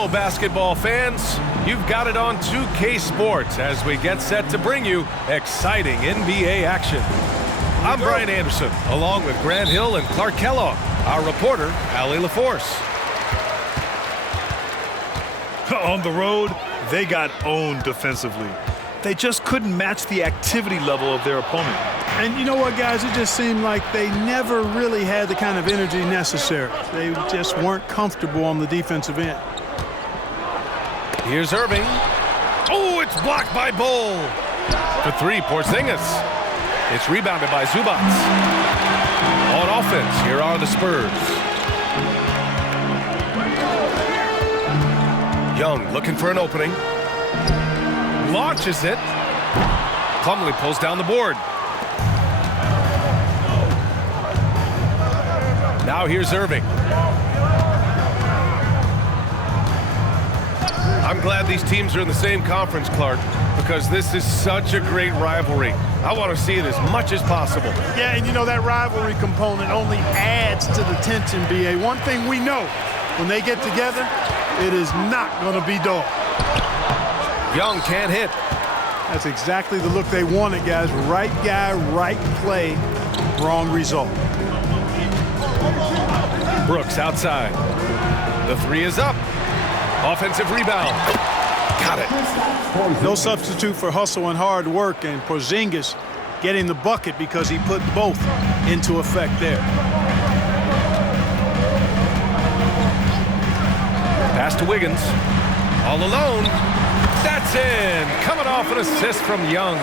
Hello, basketball fans. You've got it on 2K Sports as we get set to bring you exciting NBA action. I'm Brian Anderson, along with Grant Hill and Clark Kellogg, our reporter, Allie LaForce. On the road, they got owned defensively. They just couldn't match the activity level of their opponent. And you know what, guys? It just seemed like they never really had the kind of energy necessary. They just weren't comfortable on the defensive end. Here's Irving. Oh, it's blocked by Bull. For three, Porzingis. It's rebounded by Zubac. On offense, here are the Spurs. Young looking for an opening. Launches it. Plumlee pulls down the board. Now here's Irving. I'm glad these teams are in the same conference, Clark, because this is such a great rivalry. I want to see it as much as possible. Yeah, and you know that rivalry component only adds to the tension, B.A. One thing we know, when they get together, it is not going to be dull. Young can't hit. That's exactly the look they wanted, guys. Right guy, right play, wrong result. Brooks outside. The three is up. Offensive rebound. Got it. No substitute for hustle and hard work, and Porzingis getting the bucket because he put both into effect there. Pass to Wiggins. All alone. That's in. Coming off an assist from Young.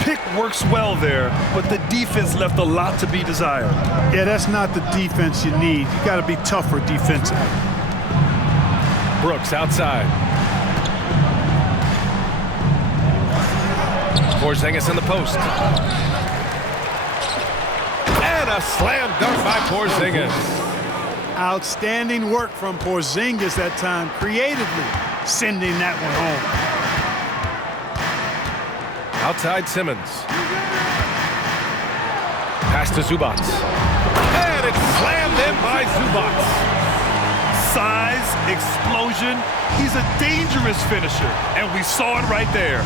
Pick works well there, but the defense left a lot to be desired. Yeah, that's not the defense you need. You got to be tougher defensively. Brooks outside. Porzingis in the post. And a slam dunk by Porzingis. Outstanding work from Porzingis that time, creatively sending that one home. Outside Simmons. Pass to Zubac. And it's slammed in by Zubac. Size, explosion. He's a dangerous finisher, and we saw it right there.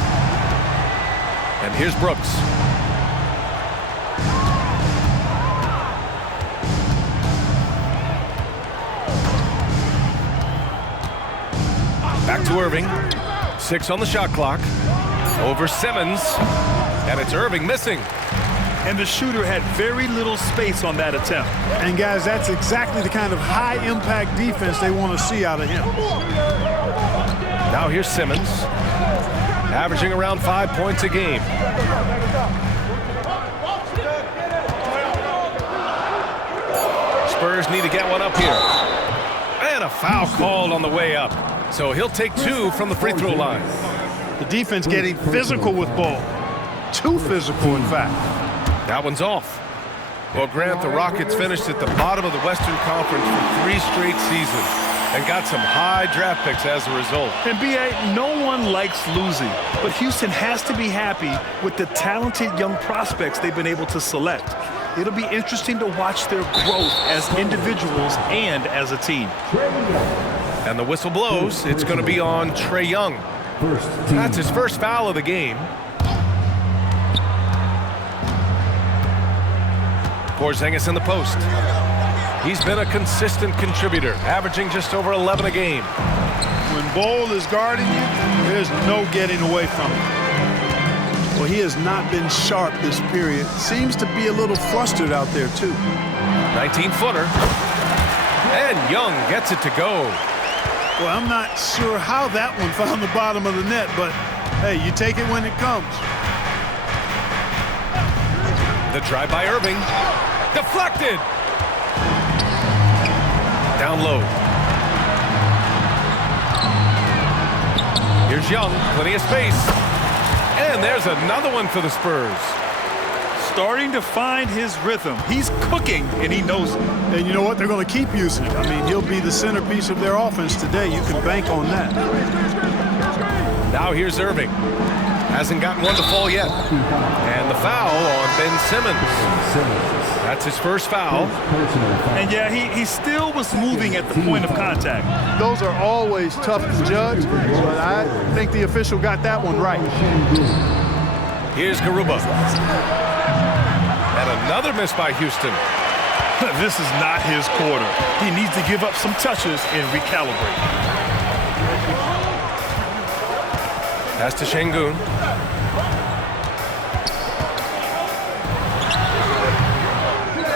And here's Brooks. Back to Irving. 6 on the shot clock. Over Simmons. And it's Irving missing. And the shooter had very little space on that attempt. And guys, that's exactly the kind of high-impact defense they want to see out of him. Now here's Simmons, averaging around 5 points a game. Spurs need to get one up here. And a foul called on the way up. So he'll take 2 from the free throw line. The defense getting physical with ball. Too physical, in fact. That one's off. Well, Grant, the Rockets finished at the bottom of the Western Conference for 3 straight seasons and got some high draft picks as a result. And B.A., no one likes losing, but Houston has to be happy with the talented young prospects they've been able to select. It'll be interesting to watch their growth as individuals and as a team. And the whistle blows. It's going to be on Trae Young. That's his first foul of the game. Porzingis in the post. He's been a consistent contributor, averaging just over 11 a game. When Bol is guarding you, there's no getting away from him. Well, he has not been sharp this period. Seems to be a little flustered out there, too. 19-footer. And Young gets it to go. Well, I'm not sure how that one found the bottom of the net, but, hey, you take it when it comes. The drive by Irving. Deflected. Down low. Here's Young, plenty of space. And there's another one for the Spurs. Starting to find his rhythm. He's cooking, and he knows it. And you know what? They're going to keep using it. I mean, he'll be the centerpiece of their offense today. You can bank on that. Now here's Irving. Hasn't gotten one to fall yet. And the foul on Ben Simmons. That's his first foul. And yeah, he still was moving at the point of contact. Those are always tough to judge, but I think the official got that one right. Here's Garuba. And another miss by Houston. This is not his quarter. He needs to give up some touches and recalibrate. Pass to Şengün.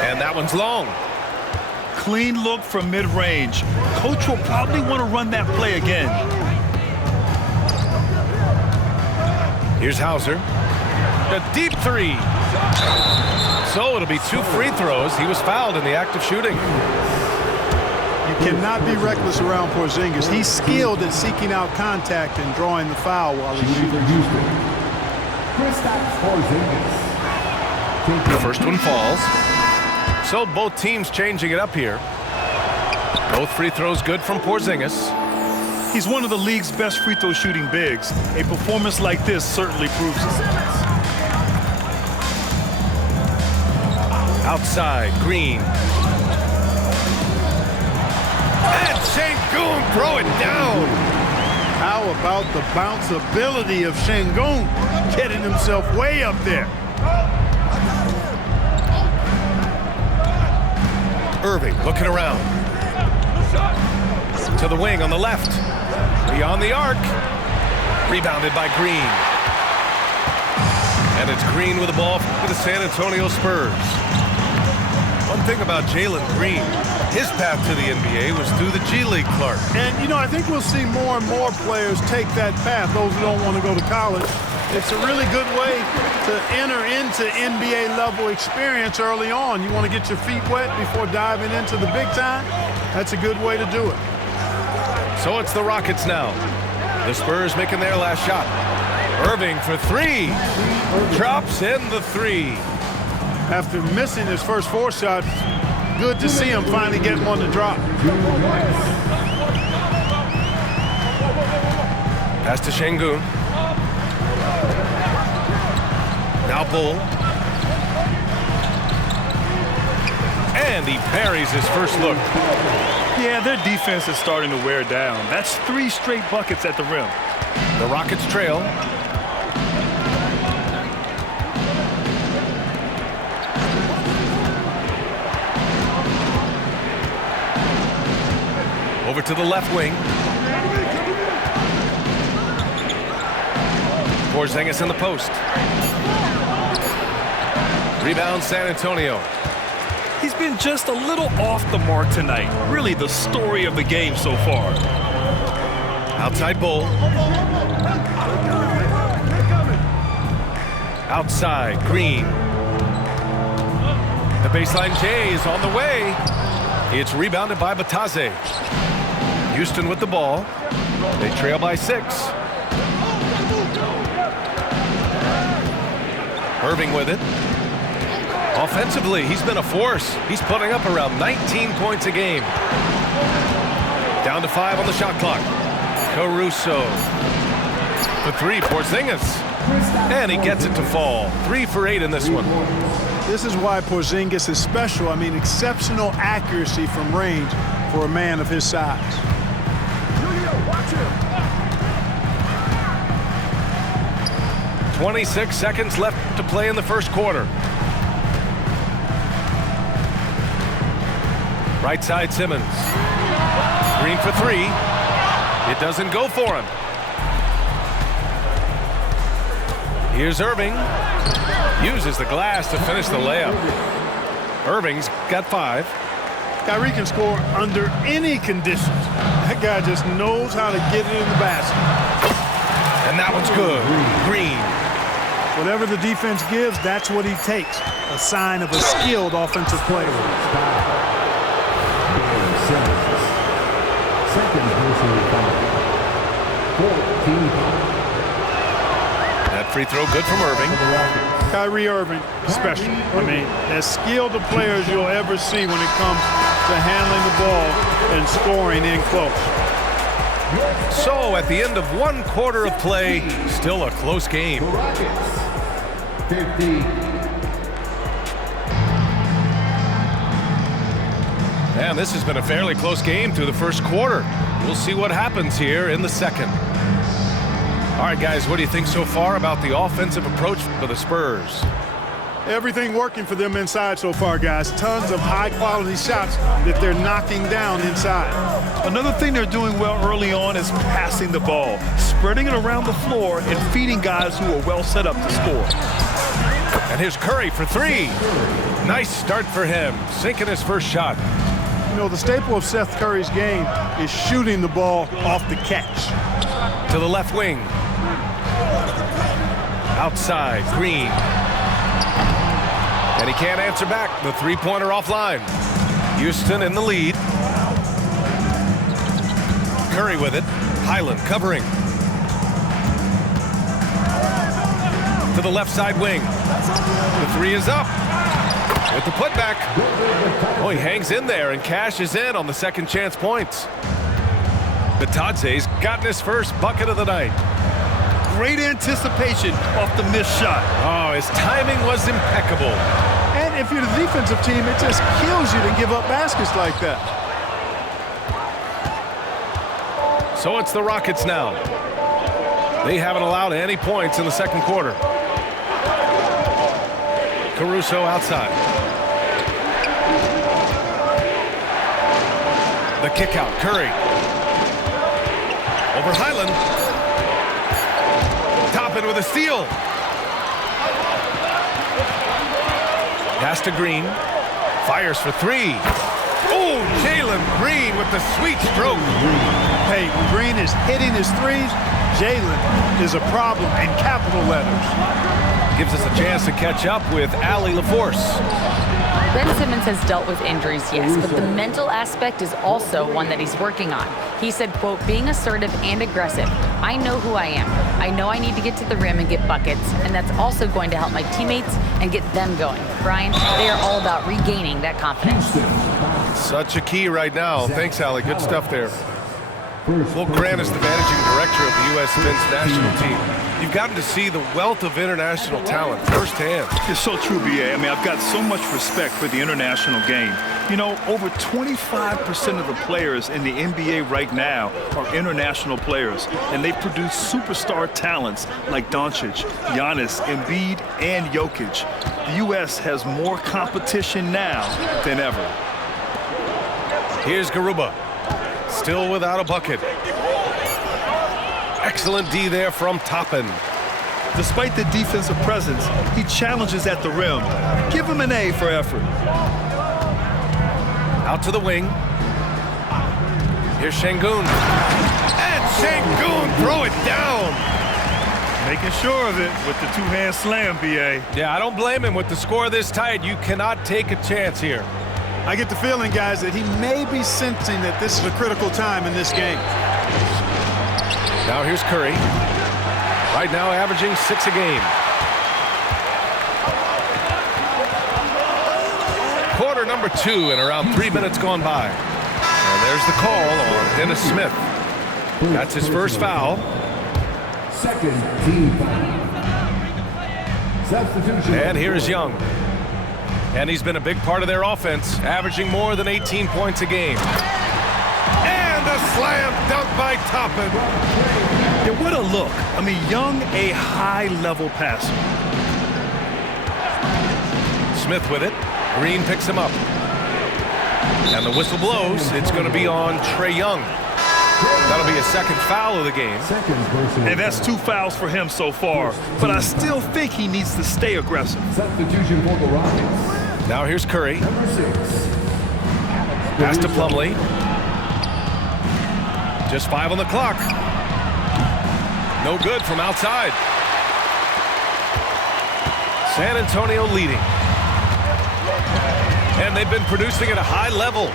And that one's long. Clean look from mid-range. Coach will probably want to run that play again. Here's Hauser. A deep three. So it'll be 2 free throws. He was fouled in the act of shooting. You cannot be reckless around Porzingis. He's skilled at seeking out contact and drawing the foul while he's shooting. The first one falls. So both teams changing it up here. Both free throws good from Porzingis. He's one of the league's best free throw shooting bigs. A performance like this certainly proves it. Outside, Green. And Şengün throw it down. How about the bounceability of Şengün getting himself way up there? Irving looking around. To the wing on the left. Beyond the arc. Rebounded by Green. And it's Green with the ball for the San Antonio Spurs. One thing about Jalen Green, his path to the NBA was through the G League, Clark. And, you know, I think we'll see more and more players take that path, those who don't want to go to college. It's a really good way to enter into NBA level experience early on. You want to get your feet wet before diving into the big time? That's a good way to do it. So it's the Rockets now. The Spurs making their last shot. Irving for 3. Drops in the 3. After missing his first 4 shots, good to see him finally getting one to drop. Pass to Şengün. Now Bull. And he parries his first look. Yeah, their defense is starting to wear down. That's 3 straight buckets at the rim. The Rockets trail. Over to the left wing. Porzingis in the post. Rebound San Antonio. He's been just a little off the mark tonight. Really the story of the game so far. Outside Bull. Outside Green. The baseline J is on the way. It's rebounded by Batase. Houston with the ball. They trail by 6. Irving with it. Offensively, he's been a force. He's putting up around 19 points a game. Down to 5 on the shot clock. Caruso. For 3, Porzingis. And he gets it to fall. 3 for 8 in this one. This is why Porzingis is special. I mean, exceptional accuracy from range for a man of his size. 26 seconds left to play in the first quarter. Right side Simmons. Green for 3. It doesn't go for him. Here's Irving. Uses the glass to finish the layup. Irving's got 5. Kyrie can score under any conditions. That guy just knows how to get it in the basket. And that one's good. Green. Whatever the defense gives, that's what he takes. A sign of a skilled offensive player. That free throw good from Irving. Kyrie Irving, special. I mean, as skilled a player as you'll ever see when it comes to handling the ball and scoring in close. So at the end of 1 quarter of play, still a close game. Rockets, 50. Man, this has been a fairly close game through the first quarter. We'll see what happens here in the second. All right, guys, what do you think so far about the offensive approach for the Spurs? Everything working for them inside so far, guys. Tons of high-quality shots that they're knocking down inside. Another thing they're doing well early on is passing the ball, spreading it around the floor and feeding guys who are well set up to score. And here's Curry for 3. Nice start for him, sinking his first shot. You know, the staple of Seth Curry's game is shooting the ball off the catch. To the left wing. Outside, Green. And he can't answer back. The three-pointer offline. Houston in the lead. Curry with it. Highland covering. To the left side wing. The 3 is up. With the putback. Oh, he hangs in there and cashes in on the second chance points. Bitadze's gotten his first bucket of the night. Great anticipation off the missed shot. Oh, his timing was impeccable. And if you're the defensive team, it just kills you to give up baskets like that. So it's the Rockets now. They haven't allowed any points in the second quarter. Caruso outside. The kick out, Curry. Over Highland. Toppin with a steal. Pass to Green. Fires for 3. Oh, Jalen Green with the sweet stroke. Hey, when Green is hitting his threes, Jalen is a problem in capital letters. Gives us a chance to catch up with Allie LaForce. Ben Simmons has dealt with injuries, yes, but the mental aspect is also one that he's working on. He said, quote, being assertive and aggressive. I know who I am. I know I need to get to the rim and get buckets, and that's also going to help my teammates and get them going. Brian, they are all about regaining that confidence. Such a key right now. Thanks, Allie. Good stuff there. Well, Grant is the managing director of the U.S. men's national team. You've gotten to see the wealth of international talent firsthand. It's so true, B.A. I mean, I've got so much respect for the international game. You know, over 25% of the players in the NBA right now are international players, and they produce superstar talents like Doncic, Giannis, Embiid, and Jokic. The U.S. has more competition now than ever. Here's Garuba. Still without a bucket. Excellent D there from Toppin. Despite the defensive presence, he challenges at the rim. Give him an A for effort. Out to the wing. Here's Şengün. And Şengün throw it down. Making sure of it with the two-hand slam, B.A. Yeah, I don't blame him with the score this tight. You cannot take a chance here. I get the feeling, guys, that he may be sensing that this is a critical time in this game. Now here's Curry. Right now averaging 6 a game. Quarter number 2 and around 3 minutes gone by. And there's the call on Dennis Smith. That's his first foul. Second team foul. Substitution. And here's Young. And he's been a big part of their offense, averaging more than 18 points a game. And a slam dunk by Toppin. Yeah, what a look. I mean, Young, a high-level passer. Smith with it. Green picks him up. And the whistle blows. It's going to be on Trae Young. That'll be his second foul of the game. And that's 2 fouls for him so far. But I still think he needs to stay aggressive. Substitution for the Rockets. Now here's Curry. Number 6. Pass to Plumlee. Just 5 on the clock. No good from outside. San Antonio leading. And they've been producing at a high level.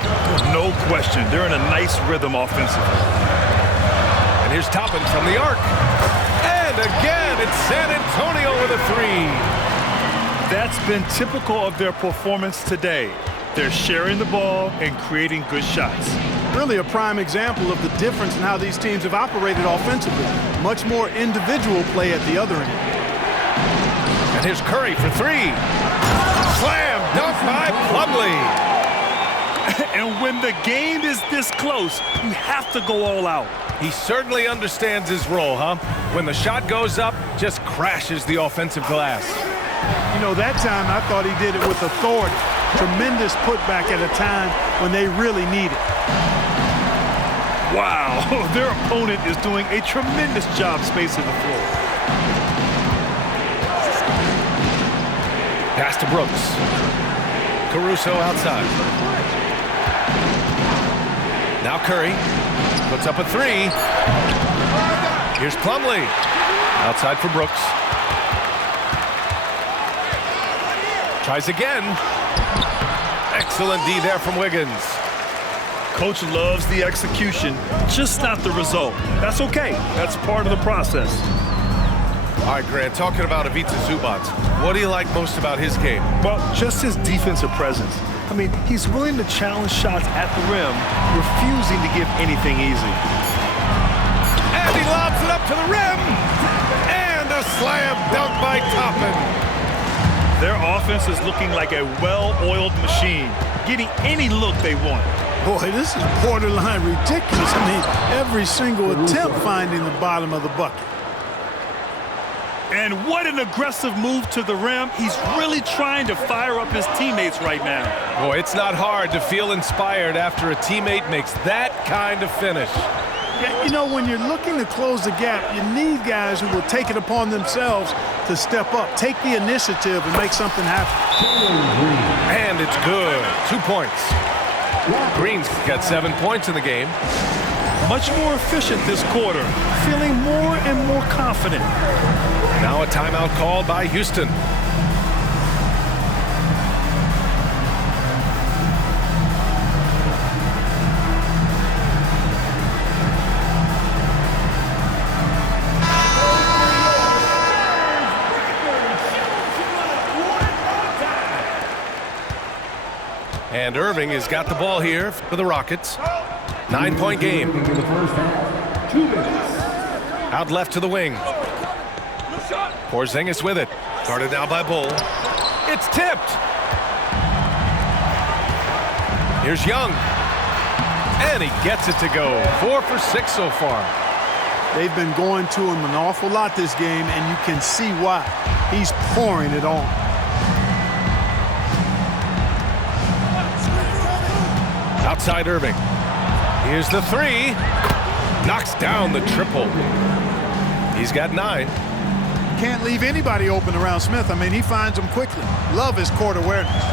No question. They're in a nice rhythm offensively. And here's Toppin from the arc. And again, it's San Antonio with a 3. That's been typical of their performance today. They're sharing the ball and creating good shots. Really a prime example of the difference in how these teams have operated offensively. Much more individual play at the other end. And here's Curry for three. Slam dunk by Plumlee. And when the game is this close, you have to go all out. He certainly understands his role, huh? When the shot goes up, just crashes the offensive glass. You know, that time I thought he did it with authority. Tremendous putback at a time when they really need it. Wow, their opponent is doing a tremendous job spacing the floor. Pass to Brooks. Caruso outside. Now Curry puts up a three. Here's Plumlee. Outside for Brooks. Tries again. Excellent D there from Wiggins. Coach loves the execution, just not the result. That's okay. That's part of the process. All right, Grant, talking about Ivica Zubac, what do you like most about his game? Well, just his defensive presence. I mean, he's willing to challenge shots at the rim, refusing to give anything easy. And he lobs it up to the rim. And a slam dunk by Toppin. Their offense is looking like a well-oiled machine, getting any look they want. Boy, this is borderline ridiculous. I mean, every single attempt finding the bottom of the bucket. And what an aggressive move to the rim. He's really trying to fire up his teammates right now. Boy, it's not hard to feel inspired after a teammate makes that kind of finish. Yeah, you know, when you're looking to close the gap, you need guys who will take it upon themselves to step up, take the initiative, and make something happen. And it's good. 2 points. Green's got 7 points in the game. Much more efficient this quarter, feeling more and more confident. Now a timeout called by Houston. And Irving has got the ball here for the Rockets. 9-point game. Out left to the wing. Porzingis with it. Guarded now by Bull. It's tipped. Here's Young. And he gets it to go. 4 for 6 so far. They've been going to him an awful lot this game, and you can see why. He's pouring it on. Outside Irving. Here's the three. Knocks down the triple. He's got 9. Can't leave anybody open around Smith. I mean, he finds them quickly. Love his court awareness.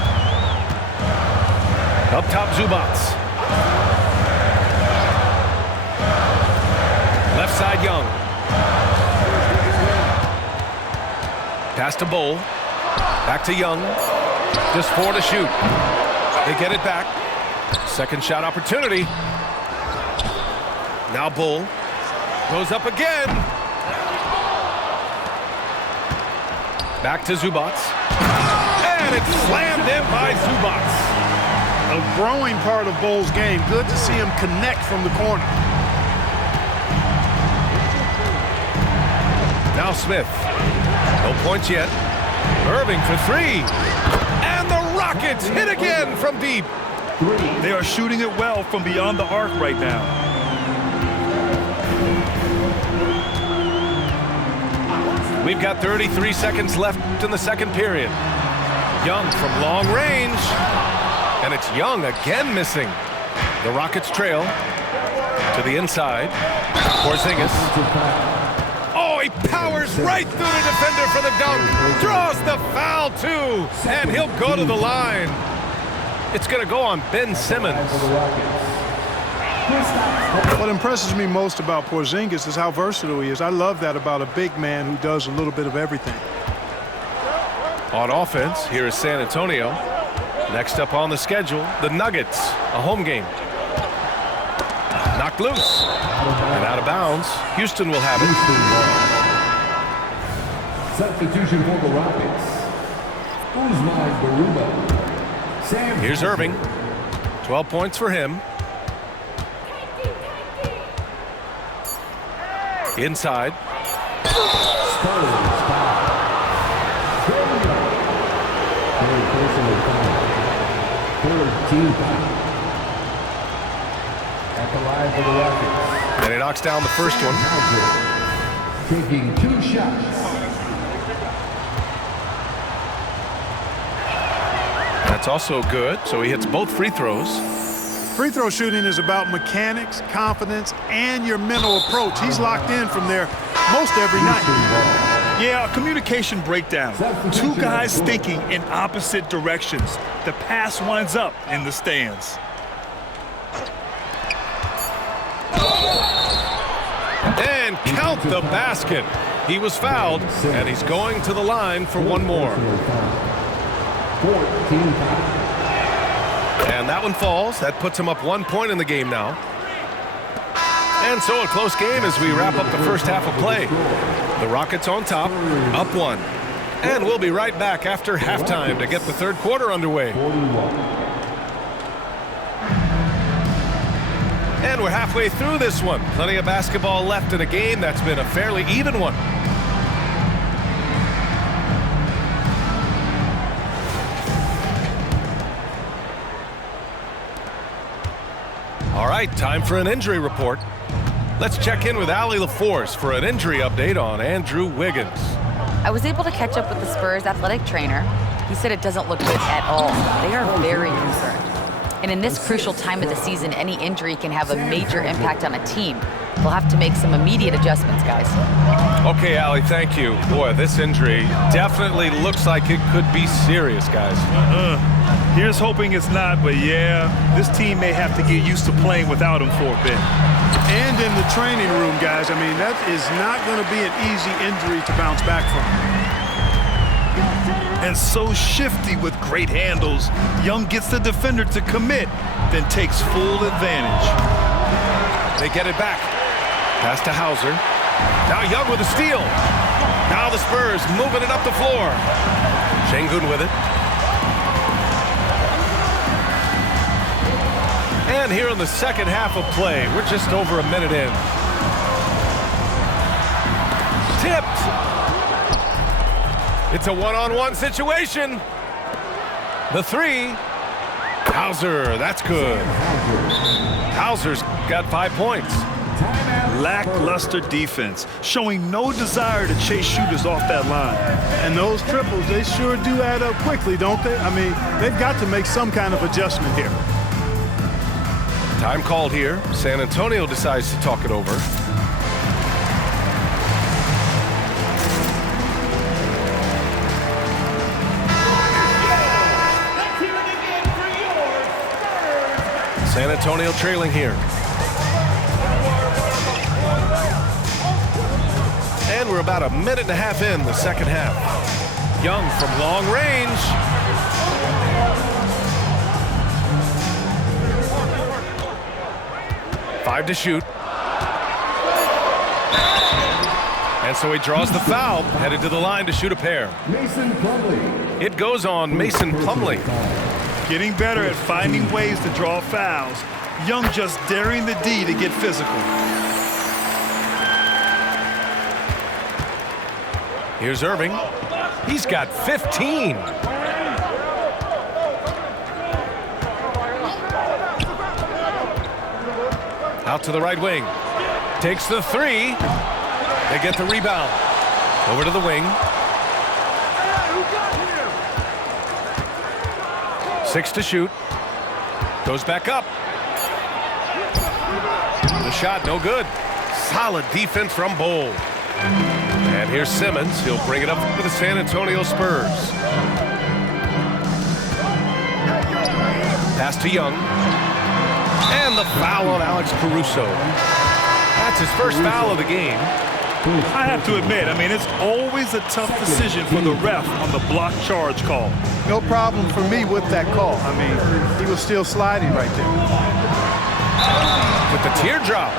Up top, Zubac. Left side, Young. Pass to Bull. Back to Young. Just 4 to shoot. They get it back. Second shot opportunity. Now Bull goes up again. Back to Zubac. And it's slammed in by Zubac. A growing part of Bull's game. Good to see him connect from the corner. Now Smith. No points yet. Irving for 3. And the Rockets hit again from deep. They are shooting it well from beyond the arc right now. We've got 33 seconds left in the second period. Young from long range. And it's Young again missing. The Rockets trail to the inside. Porzingis. Oh, he powers right through the defender for the dunk. Draws the foul, too. And he'll go to the line. It's going to go on Ben Simmons. What impresses me most about Porzingis is how versatile he is. I love that about a big man who does a little bit of everything. On offense, here is San Antonio. Next up on the schedule, the Nuggets, a home game. Knocked loose. And out of bounds. Houston will have it. Substitution for the Rockets. Hous Here's Irving. 12 points for him. Inside. At the line for the Rockets. And he knocks down the first one. Taking 2 shots. That's also good, so he hits both free throws. Free throw shooting is about mechanics, confidence, and your mental approach. He's locked in from there most every night. Yeah, a communication breakdown. 2 guys thinking in opposite directions. The pass winds up in the stands. And count the basket. He was fouled, and he's going to the line for one more. 14 fouls. And that one falls. That puts him up 1 point in the game now. And so a close game as we wrap up the first half of play. The Rockets on top, up 1. And we'll be right back after halftime to get the third quarter underway. 41. And we're halfway through this one. Plenty of basketball left in a game that's been a fairly even one. All right, time for an injury report. Let's check in with Allie LaForce for an injury update on Andrew Wiggins. I was able to catch up with the Spurs athletic trainer. He said it doesn't look good at all. They are very concerned. And in this crucial time of the season, any injury can have a major impact on a team. They'll have to make some immediate adjustments, guys. Okay, Allie, thank you. Boy, this injury definitely looks like it could be serious, guys. Here's hoping it's not, but yeah, this team may have to get used to playing without him for a bit. And in the training room, guys, I mean, that is not going to be an easy injury to bounce back from. And so shifty with great handles. Young gets the defender to commit, then takes full advantage. They get it back. Pass to Hauser. Now Young with a steal. Now the Spurs moving it up the floor. Şengün with it. And here in the second half of play, we're just over a minute in. Tipped. It's a one-on-one situation. The 3. Hauser, that's good. Hauser's got 5 points. Lackluster defense, showing no desire to chase shooters off that line. And those triples, they sure do add up quickly, don't they? I mean, they've got to make some kind of adjustment here. Time called here. San Antonio decides to talk it over. San Antonio trailing here. And we're about a minute and a half in the second half. Young from long range. Five to shoot. And so he draws the foul, headed to the line to shoot a pair. Mason Plumlee. It goes on Mason Plumlee. Getting better at finding ways to draw fouls. Young just daring the D to get physical. Here's Irving. He's got 15. Out to the right wing. Takes the 3. They get the rebound. Over to the wing. 6 to shoot. Goes back up. The shot, no good. Solid defense from Bowl. And here's Simmons. He'll bring it up for the San Antonio Spurs. Pass to Young. And the foul on Alex Caruso. That's his first foul of the game. I have to admit, I mean, it's always a tough decision for the ref on the block charge call. No problem for me with that call. I mean, he was still sliding right there. With the teardrop.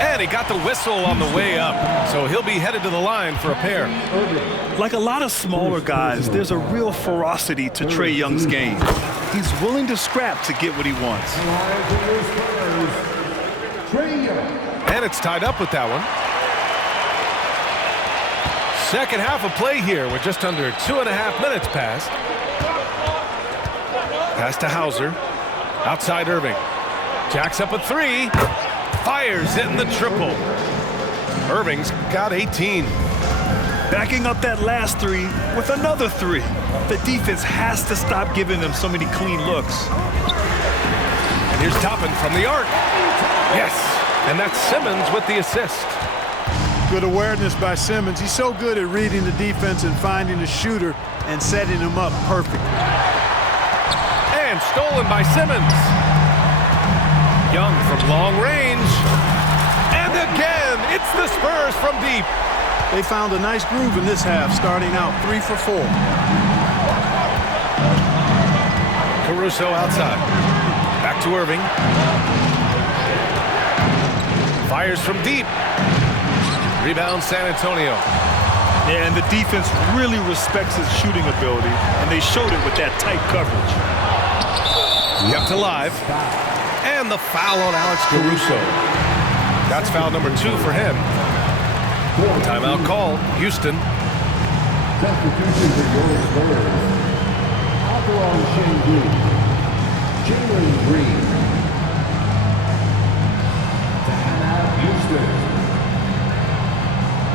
And he got the whistle on the way up. So he'll be headed to the line for a pair. Like a lot of smaller guys, there's a real ferocity to Trae Young's game. He's willing to scrap to get what he wants. And it's tied up with that one. Second half of play here with just under 2.5 minutes passed. Pass to Hauser. Outside Irving. Jacks up a three. Fires in the triple. Irving's got 18. Backing up that last three with another three. The defense has to stop giving them so many clean looks. And here's Toppin from the arc. Yes, and that's Simmons with the assist. Good awareness by Simmons. He's so good at reading the defense and finding the shooter and setting him up perfect. And stolen by Simmons. Young from long range. And again, it's the Spurs from deep. They found a nice groove in this half, starting out 3 for 4. Caruso outside. Back to Irving. Fires from deep. Rebound San Antonio. Yeah, and the defense really respects his shooting ability, and they showed it with that tight coverage. Kept alive. And the foul on Alex Caruso. That's foul number 2 for him. Timeout call, Houston. Substitution for your Spurs. Alperon Şengün. Jalen Green. Timeout Houston.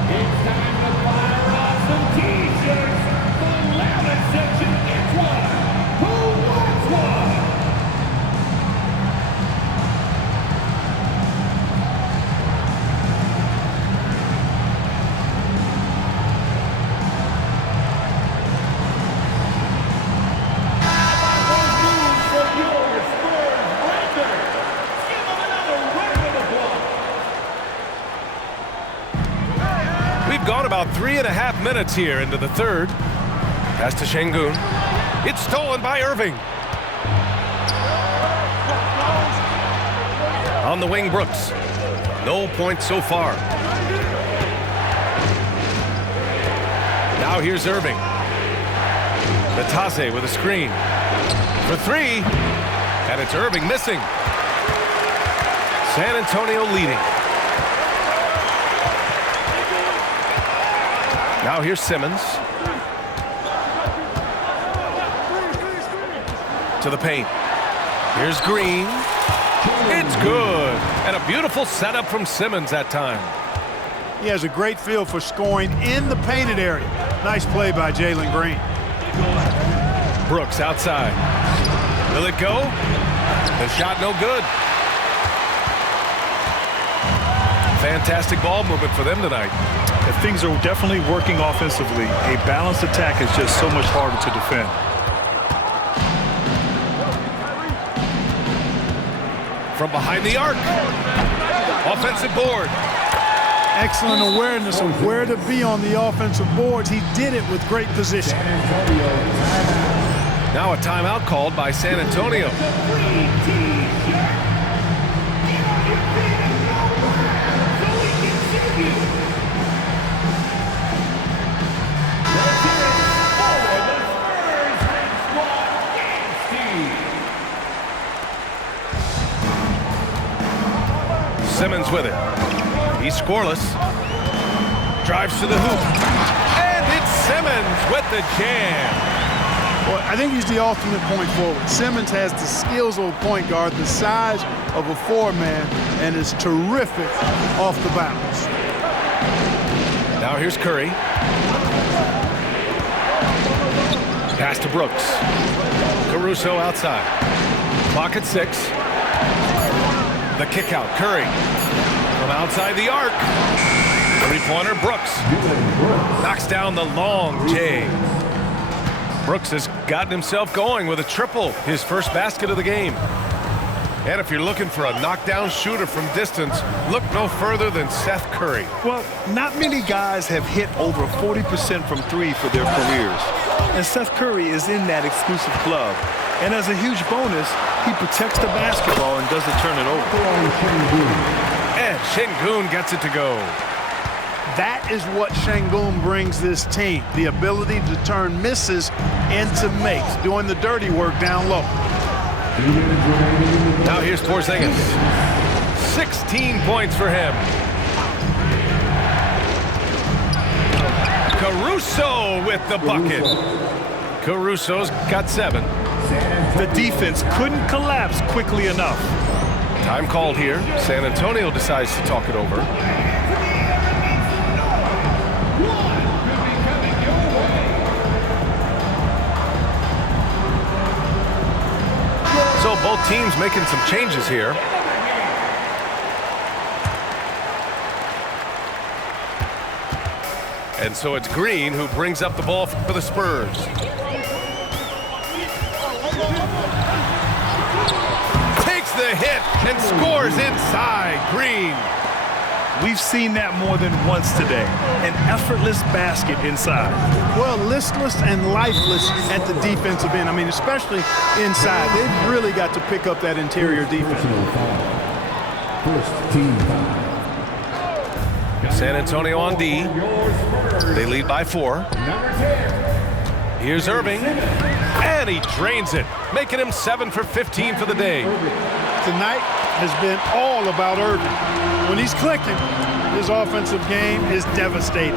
It's time to fire off some T-shirts. The loudest section gets one. Who wants one? Gone about 3.5 minutes here into the third. Pass to Şengün. It's stolen by Irving. On the wing, Brooks. No points so far. Now here's Irving. Natase with a screen. For 3. And it's Irving missing. San Antonio leading. Now here's Simmons. To the paint. Here's Green. It's good. And a beautiful setup from Simmons that time. He has a great feel for scoring in the painted area. Nice play by Jalen Green. Brooks outside. Will it go? The shot no good. Fantastic ball movement for them tonight. And things are definitely working offensively. A balanced attack is just so much harder to defend. From behind the arc. Offensive board. Excellent awareness of where to be on the offensive boards. He did it with great position. Now a timeout called by San Antonio. Simmons with it. He's scoreless. Drives to the hoop. And it's Simmons with the jam. Well, I think he's the ultimate point forward. Simmons has the skills of a point guard, the size of a 4-man, and is terrific off the bounce. Now here's Curry. Pass to Brooks. Caruso outside. Clock at 6. The kick out, Curry. From outside the arc. 3-pointer, Brooks. Knocks down the long J. Brooks has gotten himself going with a triple, his first basket of the game. And if you're looking for a knockdown shooter from distance, look no further than Seth Curry. Well, not many guys have hit over 40% from 3 for their careers. And Seth Curry is in that exclusive club. And as a huge bonus, he protects the basketball and doesn't turn it over. And Şengün gets it to go. That is what Şengün brings this team, the ability to turn misses into makes, doing the dirty work down low. Now here's Porzingis. 16 points for him. Caruso with the bucket. Caruso's got 7. The defense couldn't collapse quickly enough. Time called here. San Antonio decides to talk it over. So both teams making some changes here. And so it's Green who brings up the ball for the Spurs. Takes the hit and scores inside. Green. We've seen that more than once today. An effortless basket inside. Well, listless and lifeless at the defensive end. I mean, especially inside. They've really got to pick up that interior defense. First team foul. San Antonio on D. They lead by 4. Here's Irving. And he drains it, making him 7 for 15 for the day. Tonight has been all about Irving. When he's clicking, his offensive game is devastating.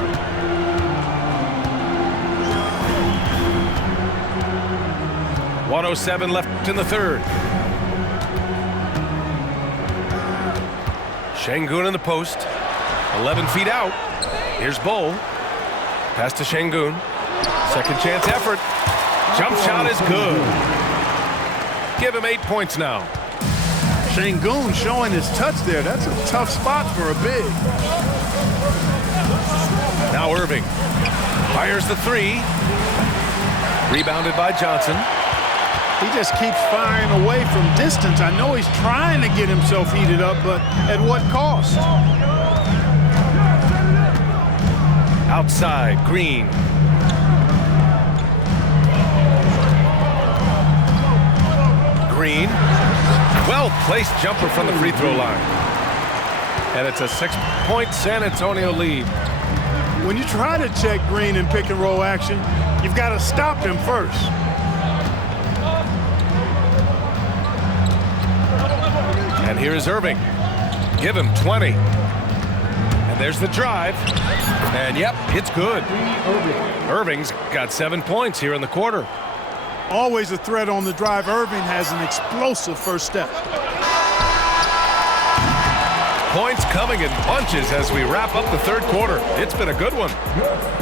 .107 left in the third. Şengün in the post. 11 feet out. Here's Bol. Pass to Şengün. Second chance effort. Jump shot is good. Give him 8 points now. Şengün showing his touch there. That's a tough spot for a big. Now Irving fires the 3. Rebounded by Johnson. He just keeps firing away from distance. I know he's trying to get himself heated up, but at what cost? Outside, Green. Green. Well-placed jumper from the free throw line. And it's a 6-point San Antonio lead. When you try to check Green in pick and roll action, you've got to stop him first. And here is Irving. Give him 20. And there's the drive. And yep, it's good. Irving's got 7 points here in the quarter. Always a threat on the drive. Irving has an explosive first step. Points coming in bunches as we wrap up the third quarter. It's been a good one.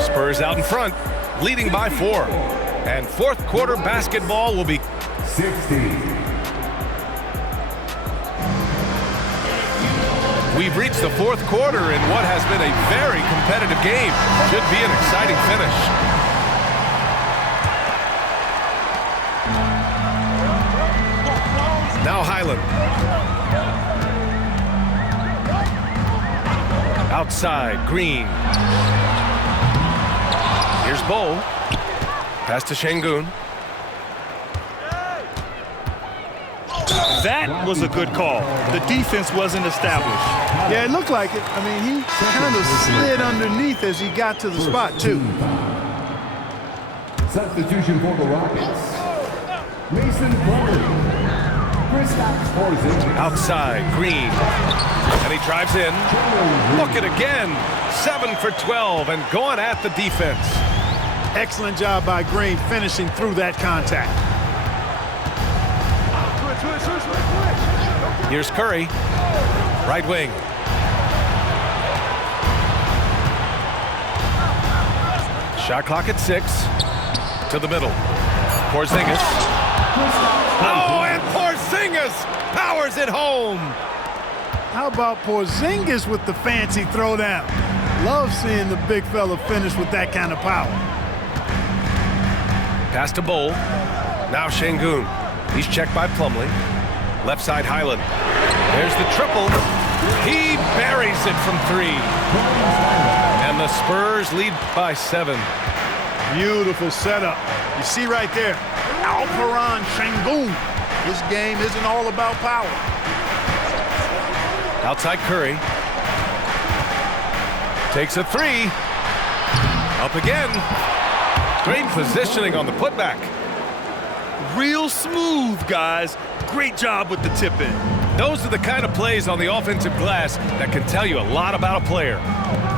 Spurs out in front, leading by 4. And fourth quarter basketball will be 60. We've reached the fourth quarter in what has been a very competitive game. Should be an exciting finish. Now Highland. Outside, Green. Here's Bol. Pass to Şengün. That was a good call. The defense wasn't established. Yeah, it looked like it. I mean, he kind of slid underneath as he got to the spot, too. Substitution for the Rockets. Mason Plumlee. Outside, Green. And he drives in. Look it again. 7 for 12 and going at the defense. Excellent job by Green finishing through that contact. Here's Curry. Right wing. Shot clock at 6. To the middle. Porzingis. Oh, and Porzingis powers it home. How about Porzingis with the fancy throwdown? Love seeing the big fella finish with that kind of power. Pass to Bol. Now Şengün. He's checked by Plumlee. Left side Highland. There's the triple. He buries it from 3. And the Spurs lead by 7. Beautiful setup. You see right there, Alperen Şengün. This game isn't all about power. Outside Curry. Takes a three. Up again. Great positioning on the putback. Real smooth, guys. Great job with the tip-in. Those are the kind of plays on the offensive glass that can tell you a lot about a player.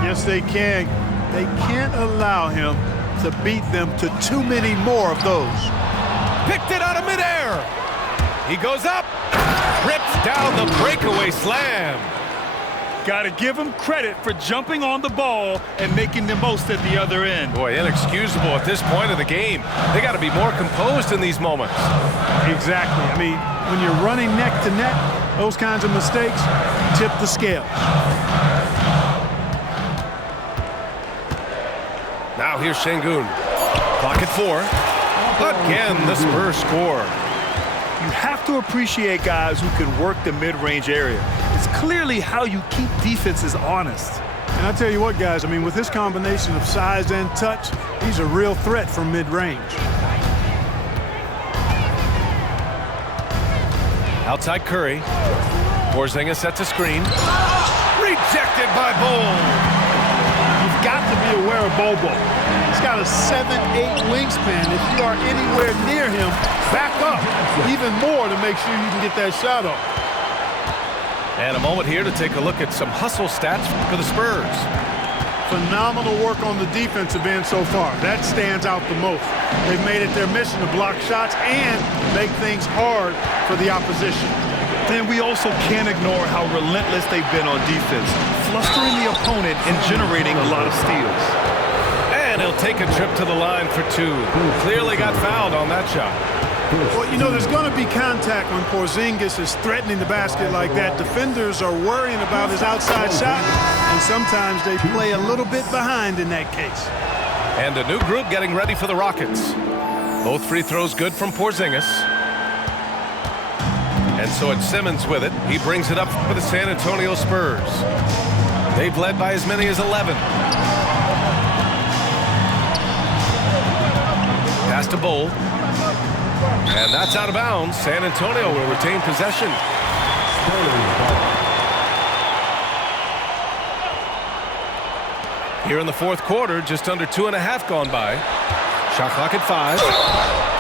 Yes, they can. They can't allow him to beat them to too many more of those. Picked it out of midair. He goes up. Rips down the breakaway slam. Got to give him credit for jumping on the ball and making the most at the other end. Boy, inexcusable at this point of the game. They got to be more composed in these moments. Exactly. I mean, when you're running neck to neck, those kinds of mistakes tip the scales. Now here's Şengün. Clock at 4. Again, the Spurs score. You have to appreciate guys who can work the mid-range area. It's clearly how you keep defenses honest. And I tell you what, guys, I mean, with this combination of size and touch, he's a real threat from mid-range. Outside Curry. Porzingis sets a screen. Rejected by Bol. You've got to be aware of Bobo. He's got a 7'8" wingspan. If you are anywhere near him, back up even more to make sure you can get that shot off. And a moment here to take a look at some hustle stats for the Spurs. Phenomenal work on the defensive end so far. That stands out the most. They've made it their mission to block shots and make things hard for the opposition. And we also can't ignore how relentless they've been on defense, flustering the opponent and generating a lot of steals. And he'll take a trip to the line for 2. Clearly got fouled on that shot. Well, you know, there's going to be contact when Porzingis is threatening the basket like that. Defenders are worrying about his outside shot, and sometimes they play a little bit behind in that case. And a new group getting ready for the Rockets. Both free throws good from Porzingis. And so it's Simmons with it. He brings it up for the San Antonio Spurs. They've led by as many as 11. Pass to Bol. And that's out of bounds. San Antonio will retain possession. Here in the fourth quarter, just under 2.5 gone by. Shot clock at 5.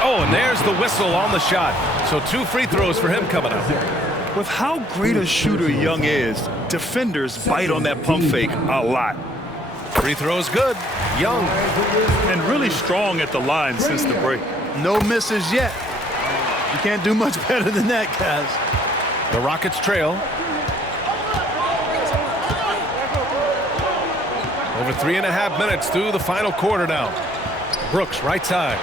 Oh, and there's the whistle on the shot. So 2 free throws for him coming up. With how great a shooter Young is, defenders bite on that pump fake a lot. Free throws good. Young. And really strong at the line since the break. No misses yet. You can't do much better than that, guys. The Rockets trail. Over 3.5 minutes through the final quarter now. Brooks, right side.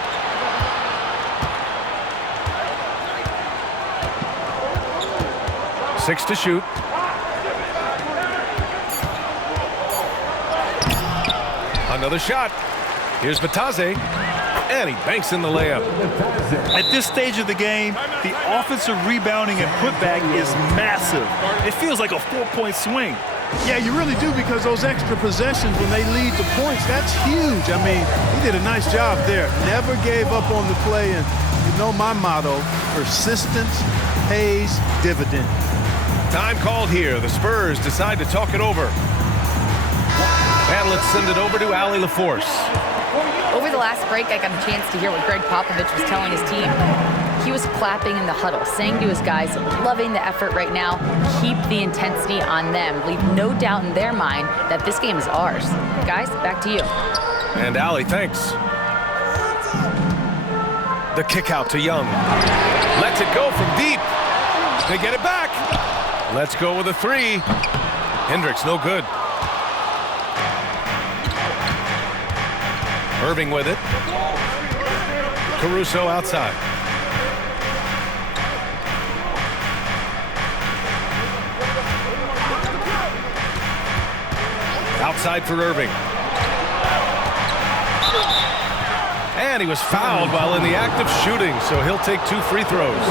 Six to shoot. Another shot. Here's Batase. And he banks in the layup. At this stage of the game, the offensive rebounding and putback is massive. It feels like a 4-point swing. Yeah, you really do, because those extra possessions when they lead to points, that's huge. I mean, he did a nice job there. Never gave up on the play, and you know my motto, persistence pays dividend. Time called here. The Spurs decide to talk it over. And let's send it over to Allie LaForce. Over the last break, I got a chance to hear what Greg Popovich was telling his team. He was clapping in the huddle, saying to his guys, loving the effort right now, keep the intensity on them. Leave no doubt in their mind that this game is ours. Guys, back to you. And Allie, thanks. The kick out to Young. Lets it go from deep. They get it back. Let's go with a 3. Hendricks, no good. Irving with it. Caruso outside. Outside for Irving. And he was fouled while in the act of shooting, so he'll take 2 free throws.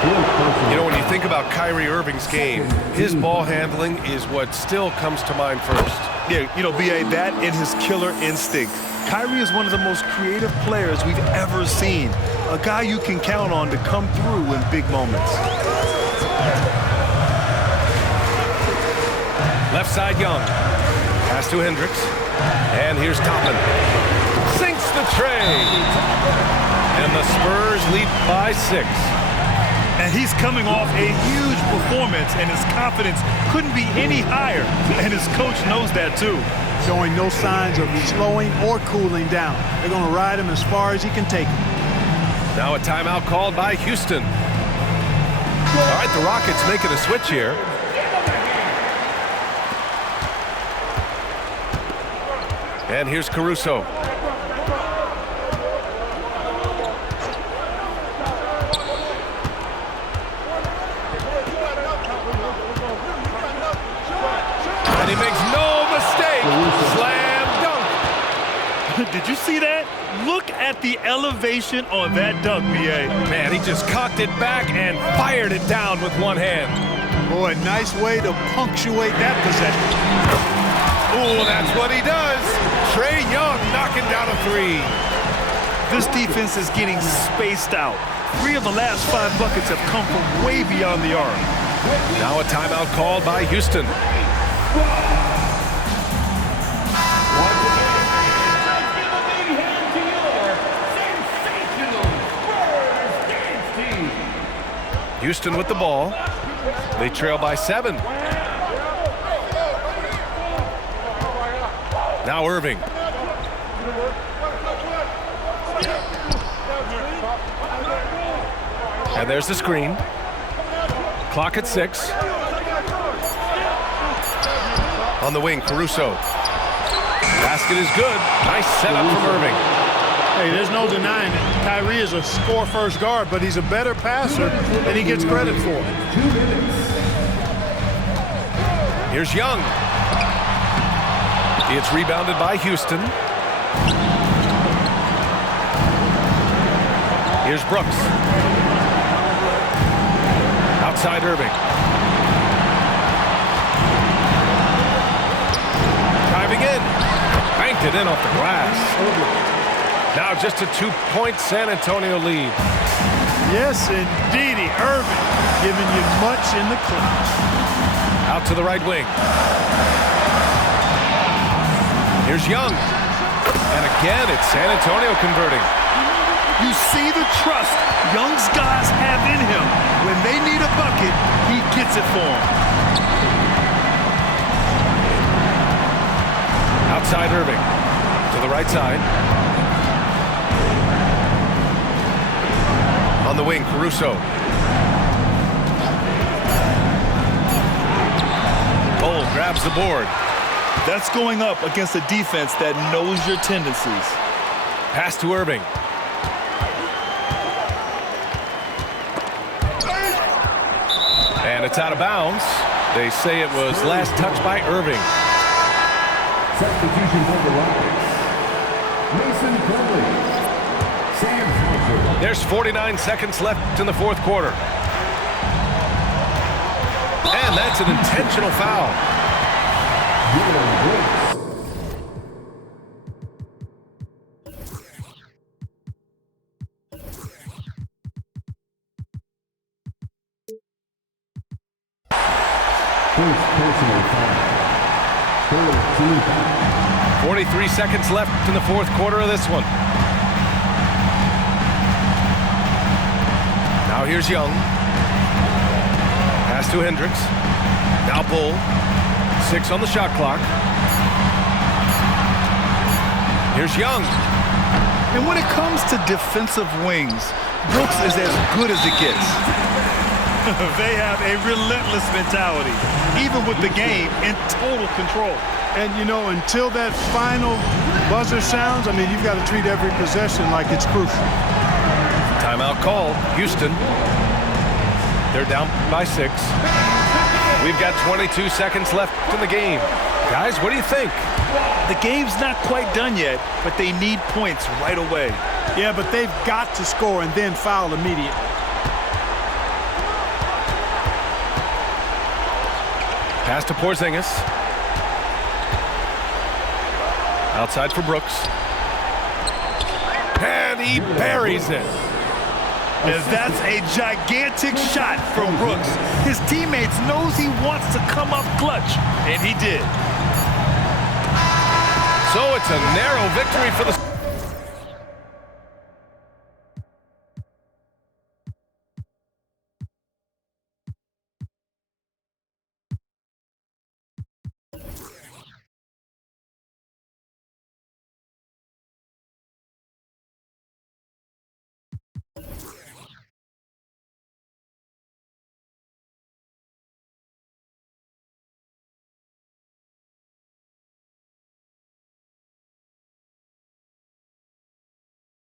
You know, when you think about Kyrie Irving's game, his ball handling is what still comes to mind first. Yeah, you know, B.A., that and his killer instinct. Kyrie is one of the most creative players we've ever seen. A guy you can count on to come through in big moments. Left side, Young. Pass to Hendricks. And here's Toppin. Sinks the tray. And the Spurs lead by 6. And he's coming off a huge performance, and his confidence couldn't be any higher. And his coach knows that, too. Showing no signs of slowing or cooling down. They're going to ride him as far as he can take him. Now a timeout called by Houston. All right, the Rockets making a switch here. And here's Caruso. And he makes no mistake. Slam dunk. Did you see that? Look at the elevation on that dunk, B.A. Man, he just cocked it back and fired it down with one hand. Boy, nice way to punctuate that possession. Oh, that's what he does. Trae Young knocking down a 3. This defense is getting spaced out. 3 of the last 5 buckets have come from way beyond the arc. Now a timeout called by Houston. Houston with the ball. They trail by 7. Now Irving. And there's the screen. Clock at 6. On the wing, Caruso. Basket is good. Nice setup from Irving. Hey, there's no denying it. Kyrie is a score-first guard, but he's a better passer than he gets credit for. Here's Young. It's rebounded by Houston. Here's Brooks. Outside Irving. Driving in. Banked it in off the glass. Now just a 2-point San Antonio lead. Yes, indeedy. Irving giving you much in the clutch. Out to the right wing. Here's Young. And again, it's San Antonio converting. You see the trust Young's guys have in him. When they need a bucket, he gets it for them. Outside Irving. To the right side. On the wing, Caruso. Cole grabs the board. That's going up against a defense that knows your tendencies. Pass to Irving. And it's out of bounds. They say it was last touched by Irving. Substitution for the Rockets. Mason Plumlee. Sam Houser. There's 49 seconds left in the 4th quarter. And that's an intentional foul. First personal foul. 43 seconds left in the 4th quarter of this one. Now here's Young. Pass to Hendricks. Now Bull. 6 on the shot clock. Here's Young. And when it comes to defensive wings, Brooks is as good as it gets. They have a relentless mentality, even with the game in total control. And, you know, until that final buzzer sounds, I mean, you've got to treat every possession like it's crucial. Timeout called. Houston. They're down by 6. We've got 22 seconds left in the game. Guys, what do you think? The game's not quite done yet, but they need points right away. Yeah, but they've got to score and then foul immediately. Pass to Porzingis. Outside for Brooks. And he buries it. And that's a gigantic shot from Brooks. His teammates knows he wants to come up clutch, and he did. So it's a narrow victory for the...